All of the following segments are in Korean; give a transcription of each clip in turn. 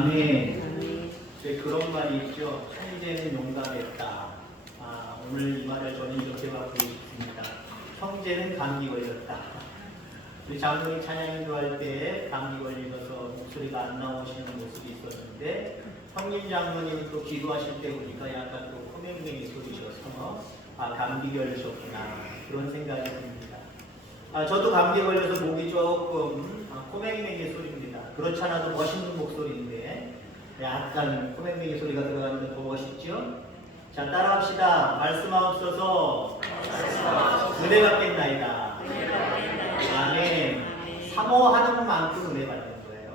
아멘. 그런 말이 있죠. 형제는 용감했다. 오늘 이 말을 저는 이렇게 받고 싶습니다. 형제는 감기 걸렸다. 우리 장로님 찬양 인도할 때 감기 걸리셔서 목소리가 안 나오시는 모습이 있었는데 형님 장로님 또 기도하실 때 보니까 약간 또 코맹맹이 소리셔서 감기 걸리셨구나 그런 생각이 듭니다. 저도 감기 걸려서 목이 조금 코맹맹이 소리입니다. 그렇지 않아도 멋있는 목소리인데 약간 코맹맹이 소리가 들어가면 더 멋있죠? 자, 따라합시다. 말씀하옵소서 은혜 받겠나이다. 아멘. 사모하는 만큼 은혜 받는 거예요.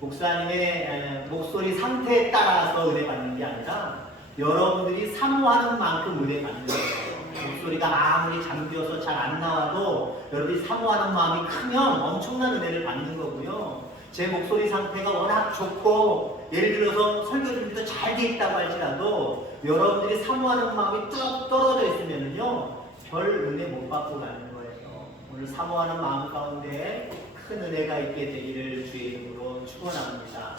목사님의 목소리 상태에 따라서 은혜 받는 게 아니라 여러분들이 사모하는 만큼 은혜 받는 거예요. 목소리가 아무리 잠겨서 잘 안 나와도 여러분이 사모하는 마음이 크면 엄청난 은혜를 받는 거고요. 제 목소리 상태가 워낙 좋고 예를 들어서 설교 준비도 잘 돼 있다고 할지라도 여러분들이 사모하는 마음이 뚝 떨어져 있으면요 별 은혜 못 받고 가는 거예요. 오늘 사모하는 마음 가운데 큰 은혜가 있게 되기를 주의 이름으로 축원합니다.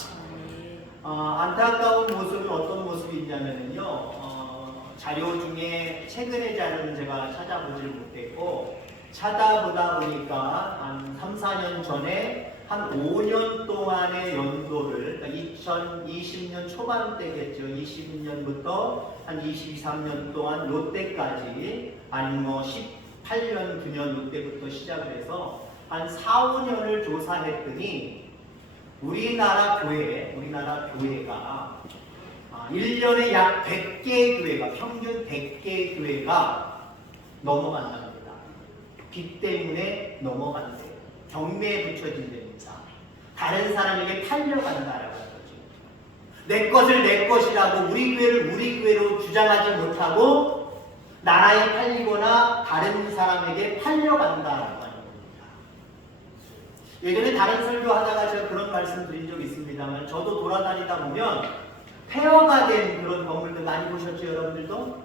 안타까운 모습은 어떤 모습이 있냐면요 자료 중에 최근의 자료는 제가 찾아보질 못했고 찾아보다 보니까 한 3, 4년 전에 한 5년 동안의 연도를 그러니까 2020년 초반대겠죠. 20년부터 한 23년 동안 요때까지 아니면 뭐 18년, 9년 요때부터 시작을 해서 한 4, 5년을 조사했더니 우리나라 교회가 1년에 약 100개의 교회가 평균 100개의 교회가 넘어간답니다. 빚 때문에 넘어간대요. 경매에 붙여진답니다. 다른 사람에게 팔려간다라고 하는 거죠. 내 것을 내 것이라고 우리 교회를 우리 교회로 주장하지 못하고 나라에 팔리거나 다른 사람에게 팔려간다라고 하는 겁니다. 예전에 다른 설교하다가 제가 그런 말씀 드린 적이 있습니다만 저도 돌아다니다 보면 폐허가 된 그런 건물들 많이 보셨죠 여러분들도?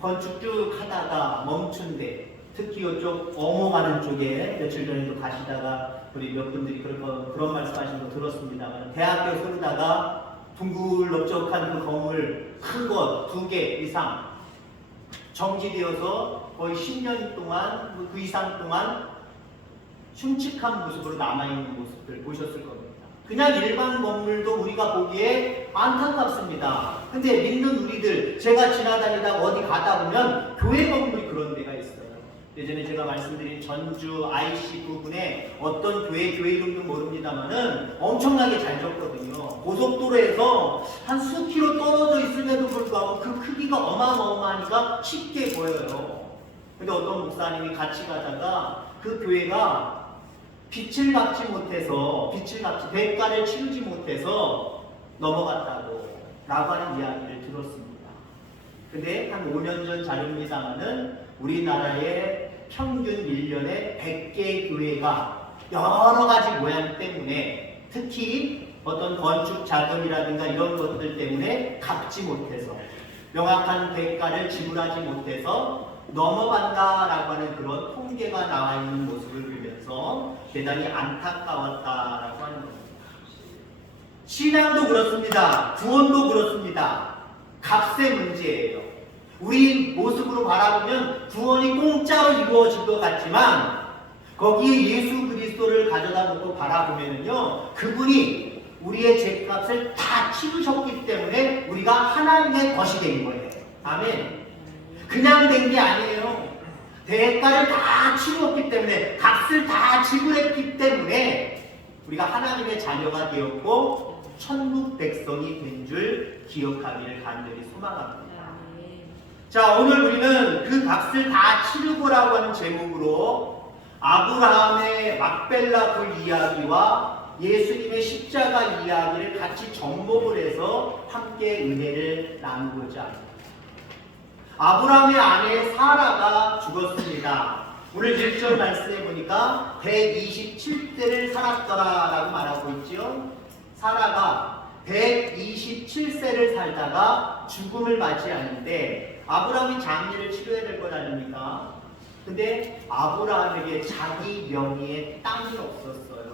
건축 쭉 하다가 멈춘 데 특히 이쪽 어모 가는 쪽에 며칠 전에도 가시다가 우리 몇 분들이 그런 말씀하시는 거 들었습니다만 대학교 서르다가 둥글넓적한 그 건물 큰 것 2개 이상 정지되어서 거의 10년 동안 그 이상 동안 흉측한 모습으로 남아있는 모습들 보셨을 겁니다. 그냥 일반 건물도 우리가 보기에 안타깝습니다. 근데 믿는 우리들 제가 지나다니다 어디 가다 보면 교회 건물이 그런 데가 있어요. 예전에 제가 말씀드린 전주 IC 부분에 어떤 교회 이름도 모릅니다만은 엄청나게 잘 졌거든요. 고속도로에서 한 수 킬로 떨어져 있음에도 불구하고 그 크기가 어마어마하니까 쉽게 보여요. 근데 어떤 목사님이 같이 가다가 그 교회가 빛을 갚지 못해서 대가를 치르지 못해서 넘어갔다고 라고 하는 이야기를 들었습니다. 근데 한 5년 전 자료입니다만은 우리나라의 평균 1년에 100개의 교회가 여러 가지 모양 때문에 특히 어떤 건축 자금이라든가 이런 것들 때문에 갚지 못해서 명확한 대가를 지불하지 못해서 넘어간다라고 하는 그런 통계가 나와 있는 모습을 보면서 대단히 안타까웠다라고 하는 겁니다. 신앙도 그렇습니다. 구원도 그렇습니다. 값의 문제예요. 우리 모습으로 바라보면 구원이 공짜로 이루어질 것 같지만 거기에 예수 그리스도를 가져다 놓고 바라보면요 그분이 우리의 죄값을 다 치르셨기 때문에 우리가 하나님의 것이 된 거예요. 아멘. 그냥 된 게 아니에요. 대가를 다 치루었기 때문에 값을 다 지불했기 때문에 우리가 하나님의 자녀가 되었고 천국 백성이 된 줄 기억하기를 간절히 소망합니다. 자, 오늘 우리는 그 값을 다 치르고라고 하는 제목으로 아브라함의 막벨라 불 이야기와 예수님의 십자가 이야기를 같이 접목을 해서 함께 은혜를 나누고자 합니다. 아브라함의 아내 사라가 죽었습니다. 오늘 1절 말씀해 보니까 127세를 살았더라라고 말하고 있죠. 사라가 127세를 살다가 죽음을 맞이하는데 아브라함이 장례를 치러야 될 것 아닙니까? 근데 아브라함에게 자기 명의의 땅이 없었어요.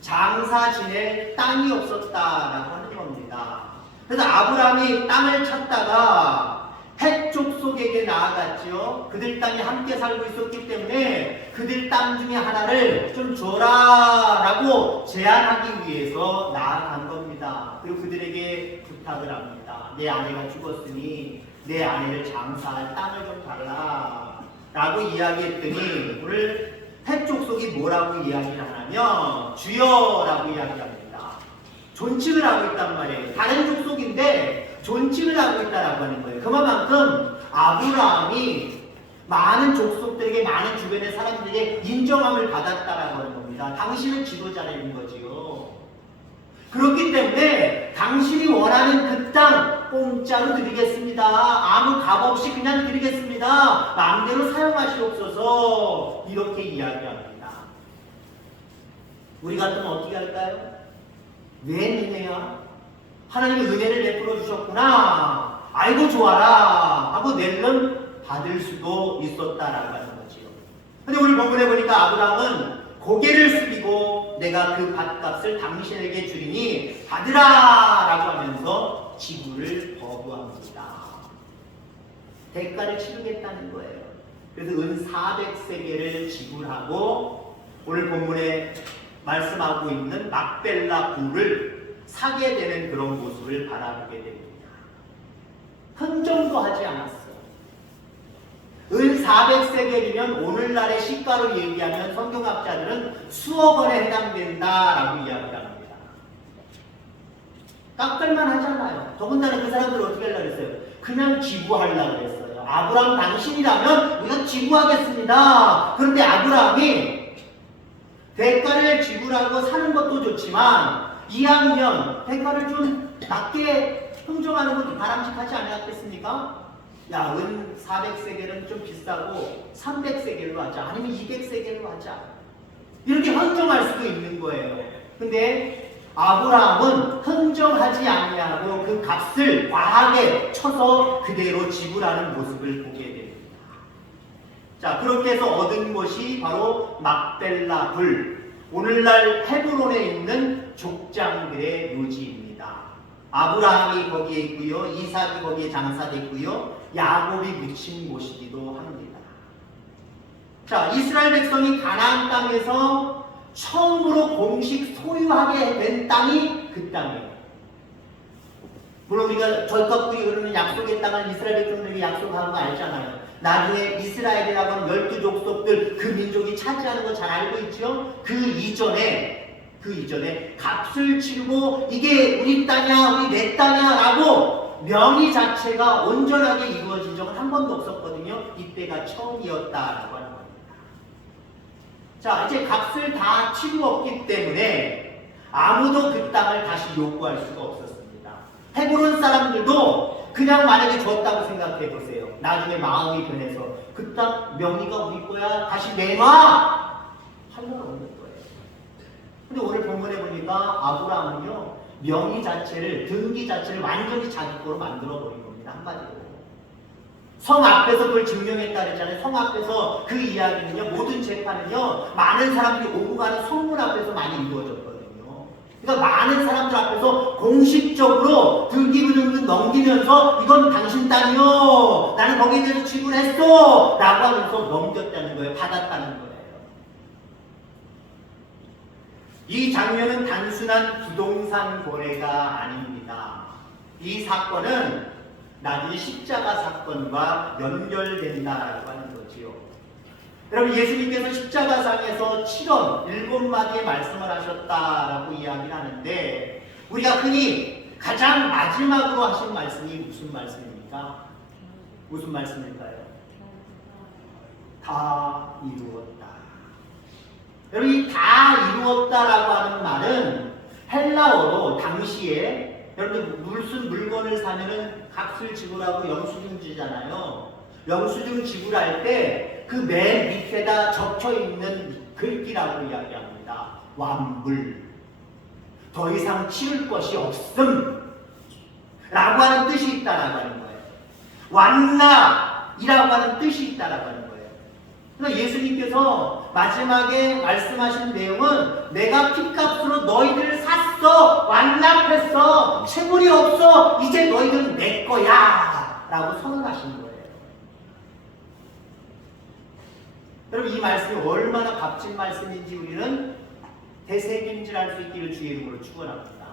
장사 지낼 땅이 없었다라고 하는 겁니다. 그래서 아브라함이 땅을 찾다가 헷 족속에게 나아갔죠. 그들 땅에 함께 살고 있었기 때문에 그들 땅 중에 하나를 좀 줘라라고 제안하기 위해서 나아간 겁니다. 그리고 그들에게 부탁을 합니다. 내 아내가 죽었으니 내 아내를 장사할 땅을 좀 달라 라고 이야기했더니 오늘 헷 족속이 뭐라고 이야기를 하냐면 주여라고 이야기합니다. 존칭을 하고 있단 말이에요. 다른 족속인데 존칭을 하고 있다라고 하는 거예요. 그만큼 아브라함이 많은 족속들에게, 많은 주변의 사람들에게 인정함을 받았다라고 하는 겁니다. 당신은 지도자라는 거지요. 그렇기 때문에 당신이 원하는 그 땅 공짜로 드리겠습니다. 아무 값 없이 그냥 드리겠습니다. 마음대로 사용하시옵소서. 이렇게 이야기합니다. 우리 같으면 어떻게 할까요? 왜 은혜야? 하나님이 은혜를 베풀어 주셨구나. 아이고 좋아라 하고 낼름 받을 수도 있었다라고 하는 거지요. 근데 오늘 본문에 보니까 아브라함은 고개를 숙이고 내가 그 밭값을 당신에게 주리니 받으라 라고 하면서 지불을 거부합니다. 대가를 치르겠다는 거예요. 그래서 은 400세겔을 지불하고 오늘 본문에 말씀하고 있는 막벨라 굴을 사게 되는 그런 모습을 바라보게 됩니다. 흥정도 하지 않았어요. 은 400세겔이면 오늘날의 시가로 얘기하면 성경학자들은 수억 원에 해당된다라고 이야기합니다. 깎을만 하잖아요. 더군다나 그 사람들 어떻게 하려고 했어요? 그냥 지부하려고 했어요. 아브라함 당신이라면 우리가 지부하겠습니다. 그런데 아브라함이 대가를 지불하고 사는 것도 좋지만 이왕이면 대가를 좀 낮게 흥정하는 것도 바람직하지 않았겠습니까? 야, 은 400세겔은 좀 비싸고 300세겔로 하자. 아니면 200세겔로 하자. 이렇게 흥정할 수도 있는 거예요. 근데 아브라함은 흥정하지 아니하고 그 값을 과하게 쳐서 그대로 지불하는 모습을 보게 됩니다. 자, 그렇게 해서 얻은 것이 바로 막벨라 굴, 오늘날 헤브론에 있는 족장들의 묘지입니다. 아브라함이 거기에 있고요, 이삭이 거기에 장사됐고요, 야곱이 묻힌 곳이기도 합니다. 자, 이스라엘 백성이 가나안 땅에서 처음으로 공식 소유하게 된 땅이 그 땅이에요. 물론 우리가 절qab구리 그러는 약속의 땅을 이스라엘 백성들에게 약속한 거 알잖아요. 나중에 이스라엘이라고 하는 12족속들 그 민족이 차지하는 거 잘 알고 있죠? 그 이전에 값을 치르고 이게 우리 땅이야, 우리 내 땅이야 라고 명의 자체가 온전하게 이루어진 적은 한 번도 없었거든요. 이때가 처음이었다라고 하는 겁니다. 자, 이제 값을 다 치루었기 때문에 아무도 그 땅을 다시 요구할 수가 없었습니다. 헤브론 사람들도 그냥 만약에 줬다고 생각해 보세요. 나중에 마음이 변해서 그 땅 명의가 우리 거야 다시 내놔 할 말 없는 거예요. 근데 오늘 본문에 보니까 아브라함은요 명의 자체를, 등기 자체를 완전히 자기 거로 만들어 버린 겁니다. 한마디로 성 앞에서 그걸 증명했다 그랬잖아요. 성 앞에서 그 이야기는요, 모든 재판은요 많은 사람들이 오고 가는 성문 앞에서 많이 이루어졌거든요. 그러니까 많은 사람들 앞에서 공식적으로 등기부등본 넘기면서 이건 당신 땅이요, 나는 거기에 대해서 지불했어 라고 하면서 넘겼다는 거예요. 받았다는 거예요. 이 장면은 단순한 부동산 거래가 아닙니다. 이 사건은 나중에 십자가 사건과 연결된다라고 하는 거지요. 여러분, 예수님께서 십자가상에서 7원 7마디의 말씀을 하셨다라고 이야기를 하는데 우리가 흔히 가장 마지막으로 하신 말씀이 무슨 말씀입니까? 무슨 말씀일까요? 다 이루었다. 여러분, 이 다 이루었다라고 하는 말은 헬라어로 당시에 여러분들 무슨 물건을 사면은 값을 지불하고 영수증 주잖아요. 영수증 지불할 때 그 맨 밑에다 적혀 있는 글귀라고 이야기합니다. 완불. 더 이상 치를 것이 없음. 라고 하는 뜻이 있다라고 하는 거예요. 완납이라고 하는 뜻이 있다라고 하는 거예요. 그러니까 예수님께서 마지막에 말씀하신 내용은 내가 핏값으로 너희들을 샀어, 완납했어, 채물이 없어, 이제 너희들은 내 거야 라고 선언하신 거예요. 여러분, 이 말씀이 얼마나 값진 말씀인지 우리는 되새김질할 수 있기를 주의 이름으로 축원합니다.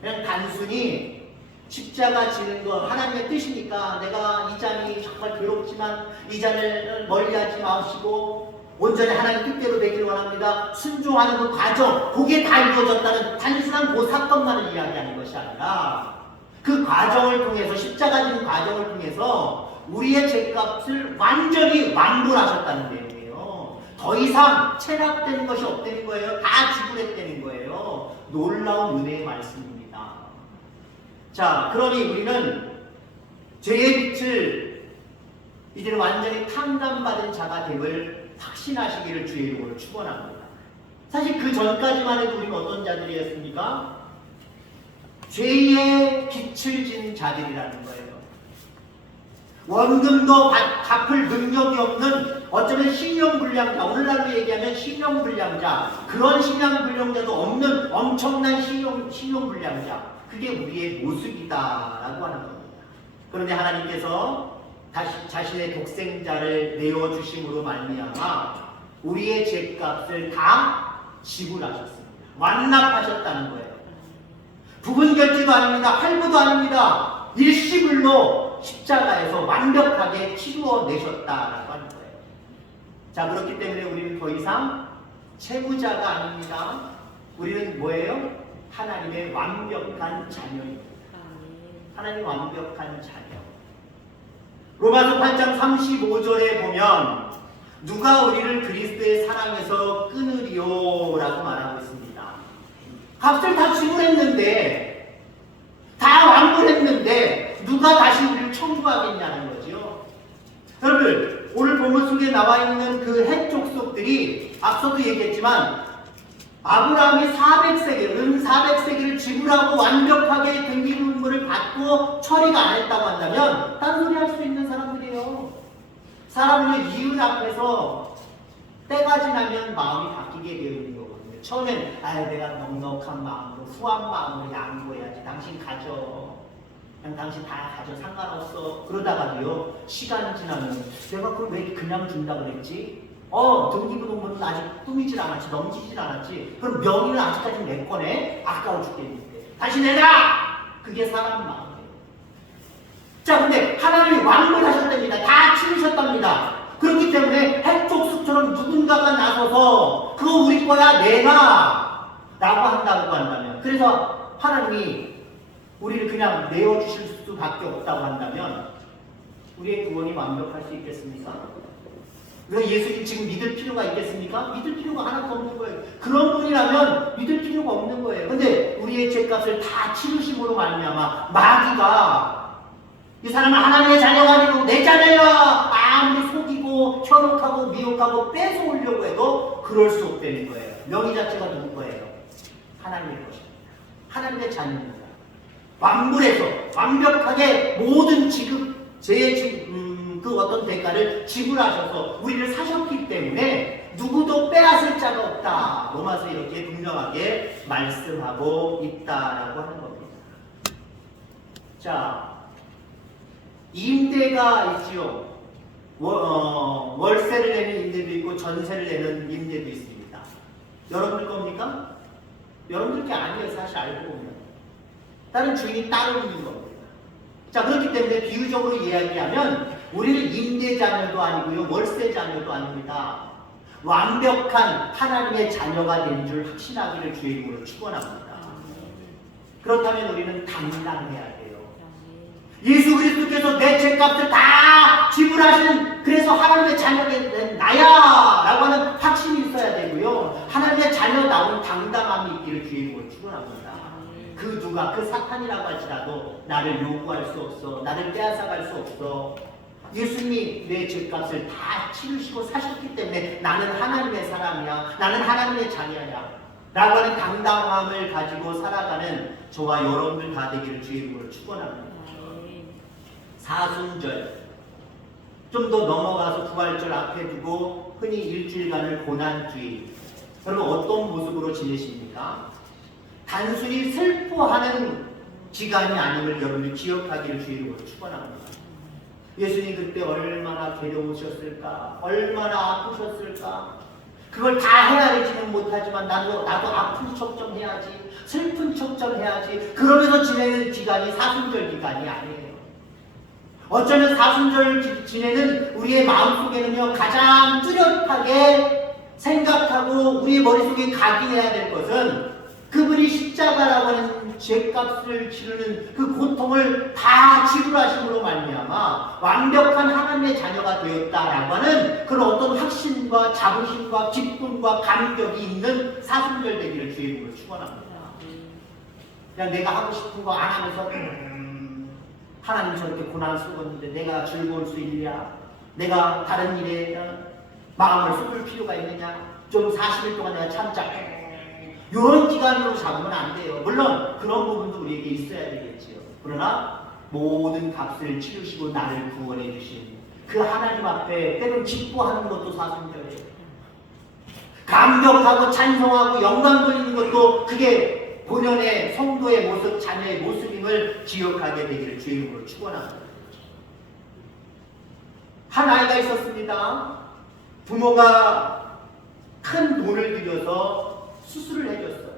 그냥 단순히 십자가 지는 것 하나님의 뜻이니까 내가 이 잔이 정말 괴롭지만 이 잔을 멀리하지 마시고 온전히 하나님 뜻대로 되기를 원합니다. 순종하는 그 과정, 그게 다 이루어졌다는 단순한 그 사건만을 이야기하는 것이 아니라 그 과정을 통해서, 십자가 지는 과정을 통해서 우리의 죄값을 완전히 완불하셨다는 내용이에요. 더 이상 체납되는 것이 없다는 거예요. 다 지불했다는 거예요. 놀라운 은혜의 말씀입니다. 자, 그러니 우리는 죄의 빛을 이제는 완전히 탕감받은 자가 됨을 확신하시기를 주의 이름으로 축원합니다. 사실 그 전까지만 해도 우리는 어떤 자들이었습니까? 죄의 빛을 진 자들이라는 거예요. 원금도 갚을 능력이 없는 어쩌면 신용불량자, 오늘날로 얘기하면 신용불량자, 그런 신용불량자도 없는 엄청난 신용불량자, 그게 우리의 모습이다라고 하는 겁니다. 그런데 하나님께서 다시 자신의 독생자를 내어주심으로 말미암아 우리의 죄값을 다 지불하셨습니다. 완납하셨다는 거예요. 부분 결제도 아닙니다. 할부도 아닙니다. 일시불로 십자가에서 완벽하게 치루어내셨다라고 하는 거예요. 자, 그렇기 때문에 우리는 더 이상 채무자가 아닙니다. 우리는 뭐예요? 하나님의 완벽한 자녀입니다. 하나님의 완벽한 자녀. 로마서 8장 35절에 보면 누가 우리를 그리스도의 사랑에서 끊으리요? 라고 말하고 있습니다. 값을 다 지불했는데, 다 완불했는데 누가 다시 우리를 청구하겠냐는 거죠. 여러분, 오늘 본문 속에 나와 있는 그 헷 족속들이 앞서도 얘기했지만 아브라함이 400세겔, 은 400세겔을 지불하고 완벽하게 등기부름을 받고 처리가 안 했다고 한다면 딴소리 할 수 있는 사람들이에요. 사람은 이웃 앞에서 때가 지나면 마음이 바뀌게 되어 있는 거거든요. 처음엔 내가 넉넉한 마음으로, 후한 마음으로 양보해야지. 당신 가져. 그냥 당신 다 가져. 상관없어. 그러다가도요, 시간이 지나면 내가 그걸 왜 그냥 준다고 그랬지? 등기부등본은 아직 꾸미질 않았지, 넘기질 않았지. 그럼 명의는 아직까지 내 거네? 아까워 죽겠는데. 다시 내라! 그게 사람 마음이에요. 자, 근데 하나님이 완물하셨답니다. 다 치르셨답니다. 그렇기 때문에 핵족수처럼 누군가가 나서서 그거 우리 거야, 내놔! 라고 한다고 한다면, 그래서 하나님이 우리를 그냥 내어주실 수밖에 없다고 한다면 우리의 구원이 완벽할 수 있겠습니까? 우리가 예수님 지금 믿을 필요가 있겠습니까? 믿을 필요가 하나도 없는 거예요. 그런 분이라면 믿을 필요가 없는 거예요. 근데 우리의 죄값을 다 치르심으로 말미암아 마귀가 이 사람은 하나님의 자녀가 아니고 내 자녀야! 아무리 속이고 현혹하고 미혹하고 뺏어오려고 해도 그럴 수 없다는 거예요. 명의 자체가 누구 거예요? 하나님의 것입니다. 하나님의 자녀입니다. 완불해서 완벽하게 모든 그 어떤 대가를 지불하셔서 우리를 사셨기 때문에 누구도 빼앗을 자가 없다. 로마서 이렇게 분명하게 말씀하고 있다라고 하는 겁니다. 자, 임대가 있지요. 월세를 내는 임대도 있고 전세를 내는 임대도 있습니다. 여러분들 겁니까? 여러분들 게 아니에요. 사실 알고 보면. 다른 주인이 따로 있는 겁니다. 자, 그렇기 때문에 비유적으로 이야기하면 우리는 임대자녀도 아니고요, 월세자녀도 아닙니다. 완벽한 하나님의 자녀가 된 줄 확신하기를 주의 이름으로 축원합니다. 그렇다면 우리는 당당해야 돼요. 예수 그리스도께서 내 죄값을 다 지불하신, 그래서 하나님의 자녀가 된 나야! 라고 하는 확신이 있어야 되고요. 하나님의 자녀다운 당당함이 있기를 주의 이름으로 축원합니다. 그 누가, 그 사탄이라고 할지라도 나를 요구할 수 없어. 나를 빼앗아갈 수 없어. 예수님이 내 죄값을 다 치르시고 사셨기 때문에 나는 하나님의 사람이야. 나는 하나님의 자녀야. 라고 하는 당당함을 가지고 살아가는 저와 여러분들 다 되기를 주의 이름으로 축원합니다. 사순절 좀 더 넘어가서 부활절 앞에 두고 흔히 일주일간을 고난주의. 여러분 어떤 모습으로 지내십니까? 단순히 슬퍼하는 기간이 아님을 여러분이 기억하기를 주의 이름으로 축원합니다. 예수님 그때 얼마나 괴로우셨을까? 얼마나 아프셨을까? 그걸 다 헤아리지는 못하지만 나도 아픈 척 좀 해야지, 슬픈 척 좀 해야지. 그러면서 지내는 기간이 사순절 기간이 아니에요. 어쩌면 사순절 지내는 우리의 마음속에는요, 가장 뚜렷하게 생각하고 우리의 머릿속에 각인해야 될 것은 그분이 십자가라고 하는 죄값을 치르는 그 고통을 다 지불하심으로 말미암아 완벽한 하나님의 자녀가 되었다라고 하는 그런 어떤 확신과 자부심과 기쁨과 감격이 있는 사순절 되기를 주의 이름으로 축원합니다. 그냥 내가 하고 싶은 거 안 하면서 하나님 저렇게 고난스러웠는데 내가 즐거울 수 있냐? 내가 다른 일에 마음을 쏟을 필요가 있느냐? 좀 40일 동안 내가 참자. 이런 기간으로 잡으면 안 돼요. 물론 그런 부분도 우리에게 있어야 되겠지요. 그러나 모든 값을 치르시고 나를 구원해 주신 그 하나님 앞에 때론 기뻐하는 것도 사순절이에요. 감격하고 찬송하고 영광 돌리는 것도 그게 본연의 성도의 모습, 자녀의 모습임을 기억하게 되기를 주의 이름으로 축원합니다. 한 아이가 있었습니다. 부모가 큰 돈을 들여서 수술을 해줬어요.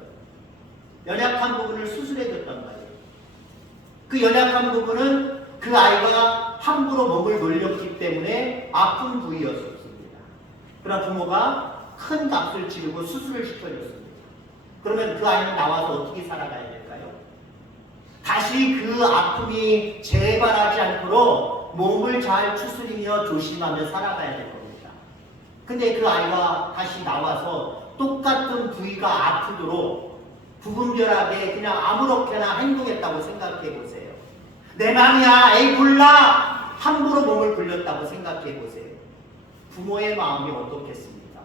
연약한 부분을 수술해줬단 말이에요. 그 연약한 부분은 그 아이가 함부로 몸을 놀렸기 때문에 아픈 부위였습니다. 그러나 부모가 큰 값을 치르고 수술을 시켜줬습니다. 그러면 그 아이는 나와서 어떻게 살아가야 될까요? 다시 그 아픔이 재발하지 않도록 몸을 잘 추스리며 조심하며 살아가야 될 겁니다. 근데 그 아이가 다시 나와서 똑같은 부위가 아프도록 부분별하게 그냥 아무렇게나 행동했다고 생각해 보세요. 내 맘이야, 에이 몰라, 함부로 몸을 굴렸다고 생각해 보세요. 부모의 마음이 어떻겠습니까?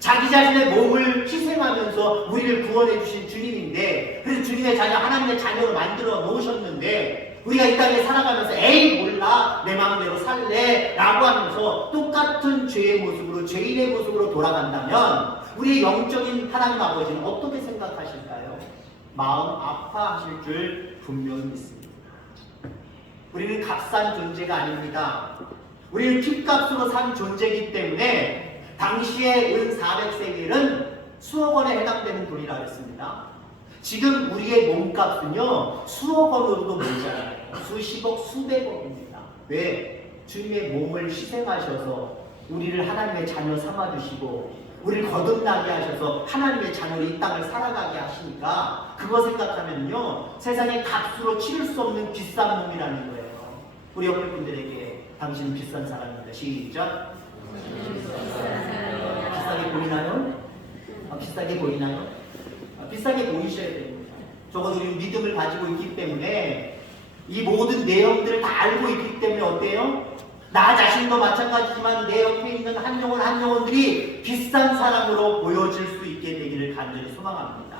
자기 자신의 몸을 희생하면서 우리를 구원해 주신 주님인데, 그래서 주님의 자녀, 하나님의 자녀로 만들어 놓으셨는데 우리가 이 땅에 살아가면서 에이 몰라, 내 마음대로 살래 라고 하면서 똑같은 죄의 모습으로, 죄인의 모습으로 돌아간다면 우리의 영적인 하나님 아버지는 어떻게 생각하실까요? 마음 아파하실 줄 분명히 믿습니다. 우리는 값싼 존재가 아닙니다. 우리는 핏값으로 산 존재이기 때문에 당시의 은 400세겔은 수억 원에 해당되는 돈이라고 했습니다. 지금 우리의 몸값은요, 수억 원으로도 모자라요. 수십억, 수백억입니다. 왜? 주님의 몸을 희생하셔서 우리를 하나님의 자녀 삼아주시고 우리를 거듭나게 하셔서 하나님의 자녀로 이 땅을 살아가게 하시니까 그거 생각하면요, 세상의 값으로 치를 수 없는 비싼 몸이라는 거예요. 우리 옆에 분들에게 당신은 비싼 사람입니다. 시작. 비싸게 보이나요? 비싸게 보이나요? 비싸게 보이셔야 됩니다. 적어도 우리는 믿음을 가지고 있기 때문에 이 모든 내용들을 다 알고 있기 때문에 어때요? 나 자신도 마찬가지지만 내 옆에 있는 한 영혼들이 비싼 사람으로 보여질 수 있게 되기를 간절히 소망합니다.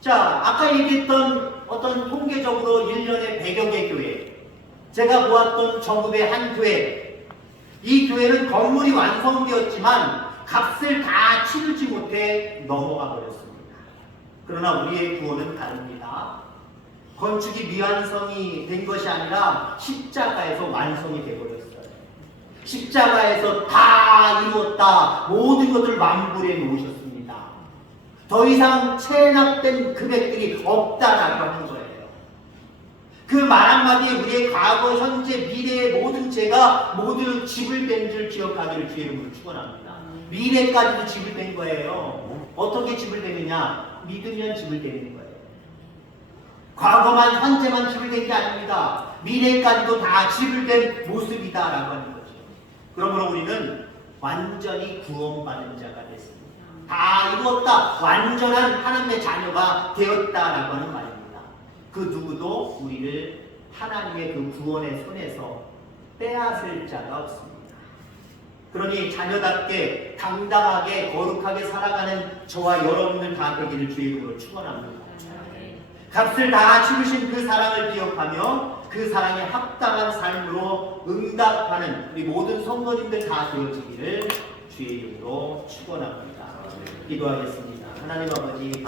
자, 아까 얘기했던 어떤 통계적으로 1년에 100여 개 교회, 제가 보았던 전국의 한 교회, 이 교회는 건물이 완성되었지만 값을 다 치르지 못해 넘어가 버렸습니다. 그러나 우리의 구원은 다릅니다. 건축이 미완성이 된 것이 아니라 십자가에서 완성이 되어버렸어요. 십자가에서 다 이루었다. 모든 것을 완불해 놓으셨습니다. 더 이상 체납된 금액들이 없다라고 하는 거예요. 그 말 한마디에 우리의 과거, 현재, 미래의 모든 죄가 모두 지불된 줄 기억하기를 주의 이름으로 축원합니다. 미래까지도 지불된 거예요. 어떻게 지불되느냐? 믿으면 지불되는 거예요. 과거만, 현재만 지불된 게 아닙니다. 미래까지도 다 지불된 모습이다라고 하는 거죠. 그러므로 우리는 완전히 구원받은 자가 됐습니다. 다 이루었다. 완전한 하나님의 자녀가 되었다라고 하는 말입니다. 그 누구도 우리를 하나님의 그 구원의 손에서 빼앗을 자가 없습니다. 그러니 자녀답게 당당하게 거룩하게 살아가는 저와 여러분들 다 되기를 주의 이름으로 축원합니다. 값을 다 치르신 그 사랑을 기억하며 그 사랑에 합당한 삶으로 응답하는 우리 모든 성도님들 다 되어지기를 주의 이름으로 축원합니다. 기도하겠습니다. 하나님 아버지